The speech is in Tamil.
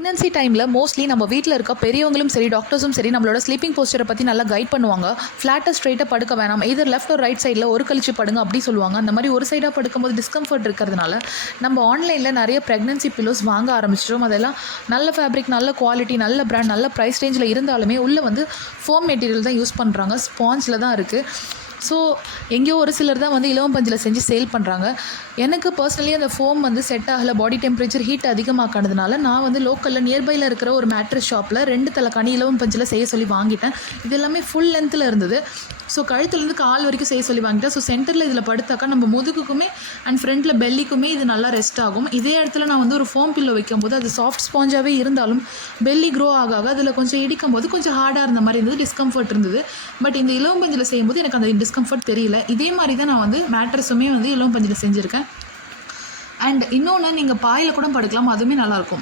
ப்ரெக்னன்சி டைமில் மோஸ்ட்லி நம்ம வீட்டில் இருக்க பெரியவங்களும் சரி டாக்டர்ஸும் சரி நம்மளோட ஸ்லீப்பிங் போஸ்டரை பற்றி நல்லா கைட் பண்ணுவாங்க. ஃப்ளாட்டாக ஸ்ட்ரைட்டாக படுக்க வேணாம், எதர் லெஃப்ட் ஒரு ரைட் சைடில் ஒரு கழிச்சு படுங்க அப்படி சொல்லுவாங்க. அந்த மாதிரி ஒரு சைடாக படுக்கும்போது டிஸ்கம்ஃபர்ட் இருக்கிறதுனால நம்ம ஆன்லைனில் நிறைய ப்ரெக்னன்சி பில்லோஸ் வாங்க ஆரம்பிச்சிட்டோம். அதெல்லாம் நல்ல ஃபேப்ரிக், நல்ல குவாலிட்டி, நல்ல பிராண்ட், நல்ல ப்ரைஸ் ரேஞ்சில் இருந்தாலுமே உள்ளே வந்து ஃபோம் மெட்டீரியல் தான் யூஸ் பண்ணுறாங்க, ஸ்பாஞ்சில் தான் இருக்குது. ஸோ எங்கேயோ ஒரு சிலர் தான் வந்து இலவம் பஞ்சில் செஞ்சு சேல் பண்ணுறாங்க. எனக்கு பர்சனலி அந்த ஃபோம் வந்து செட் ஆகலை. பாடி டெம்பரேச்சர் ஹீட் அதிகமாக்கானதுனால நான் வந்து லோக்கலில் நியர்பையில் இருக்கிற ஒரு மேட்ரஸ் ஷாப்பில் 2 தலைக்காணி இலவம் பஞ்சில் செய்ய சொல்லி வாங்கிட்டேன். இது எல்லாமே ஃபுல் லென்த்தில் இருந்தது. ஸோ கழுத்துலேருந்து கால் வரைக்கும் செய்ய சொல்லி வாங்கிட்டேன். ஸோ சென்டரில் இதில் படுத்தாக்கா நம்ம முதுகுக்குமே அண்ட் ஃப்ரண்ட்டில் பெல்லிக்குமே இது நல்லா ரெஸ்ட் ஆகும். இதே இடத்துல நான் வந்து ஒரு ஃபோம் பில்லோ வைக்கும்போது அது சாஃப்ட் ஸ்பாஞ்சாகவே இருந்தாலும் பெல்லி க்ரோ ஆக அதில் கொஞ்சம் இடிக்கும் போது கொஞ்சம் ஹார்டாக இருந்த மாதிரி இருந்தது, டிஸ்கம்ஃபர்ட் இருந்தது. பட் இந்த இலவம் பஞ்சில் செய்யும்போது எனக்கு அந்த டிஸ்கம்ஃபர்ட் தெரியல. இதே மாதிரி தான் நான் வந்து மேட்ரஸுமே வந்து இலவம் பஞ்சில் செஞ்சுருக்கேன். அண்ட் இன்னொன்று, நீங்கள் பாயில் கூட படுக்கலாம், அதுவுமே நல்லாயிருக்கும்.